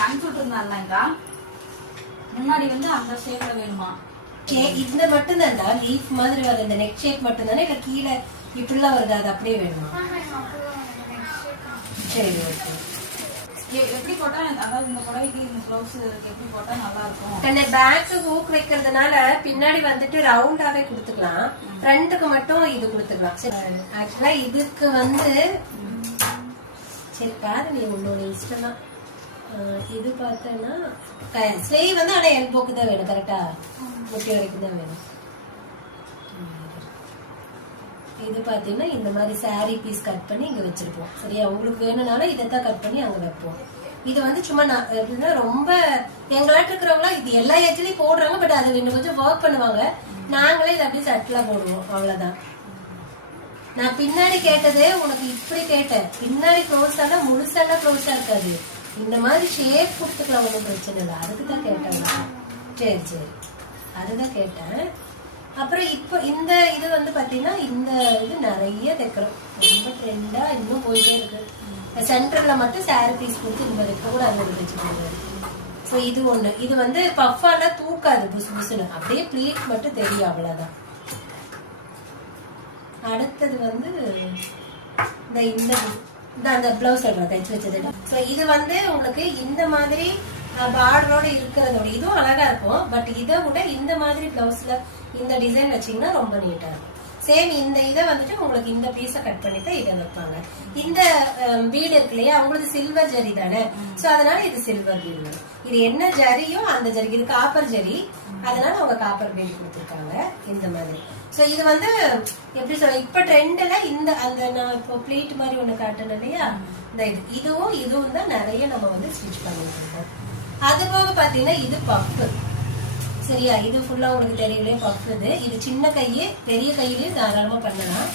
எனக்கு அனுப்பிச்சு விட்டுருந்தாங்கக்கா முன்னாடி வந்து அந்த ஷேப்ல வேணுமா? இந்த மட்டும் தான்டா லீஃப் மாதிரி வர இந்த நெக் ஷேப் மட்டும் தானே இல்ல கீழே இப்படிலாம் வருது? அது அப்படியே வேணுமா? சரி ஓகே எப்படி போட்டா? அதாவது இந்த புடவைக்கு இந்த ப்ளவுஸ் எப்படி போட்டா நல்லா இருக்கும் கண்ணே பேக்கு ஹூக் வைக்கிறதுனால பின்னாடி வந்துட்டு ரவுண்டாவே கொடுத்துக்கலாம். ஃப்ரண்ட்டுக்கு மட்டும் இது கொடுத்துக்கலாம். ஆக்சுவலா இதுக்கு வந்து சரி பாரு நீ உன்னோட இஷ்டம் தான் இது பார்த்தேன்னா ஸ்லேவ் வந்து ஆனால் எல்போக்கு தான் வேணும் கரெக்டா முட்டி வரைக்கும் தான் வேணும். இது பார்த்தீங்கன்னா இந்த மாதிரி saree பீஸ் கட் பண்ணி இங்கே வச்சிருப்போம். சரியா? உங்களுக்கு வேணும்னாலும் இதை தான் கட் பண்ணி அங்கே வைப்போம். இது வந்து சும்மா நான் எப்படின்னா ரொம்ப எங்களாட்டு இருக்கிறவங்களாம் இது எல்லா ஏஜ்லயும் போடுறாங்க பட் அது இன்னும் கொஞ்சம் ஒர்க் பண்ணுவாங்க. நாங்களே இதை அப்படியே சட்டிலாக போடுவோம் அவ்வளோதான் நான் பின்னாடி கேட்டதே உனக்கு இப்படி கேட்டேன். பின்னாடி க்ளோஸ் ஆனால் முழுசாலாம் க்ளோஸாக இருக்காது. இந்த மாதிரி ஷேப் கொடுத்துக்கலாம் ஒன்றும் பிரச்சனை இல்லை. அதுக்கு தான் கேட்டேன் சரி சரி. அதுதான் கேட்டேன். அப்புறம் இப்போ இந்த இது வந்து பார்த்தீங்கன்னா இந்த இது நிறைய தைக்கிறோம். ரொம்ப ட்ரெண்டாக இன்னும் போயிட்டே இருக்கு. சென்டரில் மட்டும் சாரி பீஸ் கொடுத்து இந்த இப்போ கூட அந்த வச்சுக்கோங்க ஸோ இது ஒன்று இது வந்து பஃபால தூக்காது புசு புசுன்னு. அப்படியே ப்ளீட் மட்டும் தெரியும் அவ்வளோதான் அடுத்தது வந்து இந்த இந்த அந்த பிளவுஸ் சொல்றேன் தைச்சு வச்சது. ஸோ இது வந்து உங்களுக்கு இந்த மாதிரி பார்டரோட இருக்கிறதோட இதுவும் அழகா இருக்கும். பட் இதை விட இந்த மாதிரி பிளவுஸ்ல இந்த டிசைன் வச்சீங்கன்னா ரொம்ப நீட்டா இருக்கும். சேம் இந்த இதை வந்துட்டு உங்களுக்கு இந்த பீஸை கட் பண்ணி தான் இதை வைப்பாங்க. இந்த பீடு இருக்கு இல்லையா? அவங்களுக்கு சில்வர் ஜரி தானே? சோ அதனால இது சில்வர் பீடு இது என்ன ஜரியோ அந்த ஜரி இது காப்பர் ஜரி அதனால அவங்க காப்பர் பீடு கொடுத்துருக்காங்க. இந்த மாதிரி. ஸோ இது வந்து எப்படி சொல்ல இப்ப ட்ரெண்ட்ல இந்த அந்த நான் இப்போ பிளேட் மாதிரி ஒன்று காட்டணும் இல்லையா? இந்த இது. இதுவும் இதுவும் தான் நிறைய நம்ம வந்து ஸ்டிச் பண்ணிட்டு இருக்கோம். அது போக பார்த்தீங்கன்னா இது பஃப் சரியா? இது ஃபுல்லா உங்களுக்கு தெரியலையே பஃப் இது. இது சின்ன கையே பெரிய கையிலையும் தாராளமா பண்ணலாம்.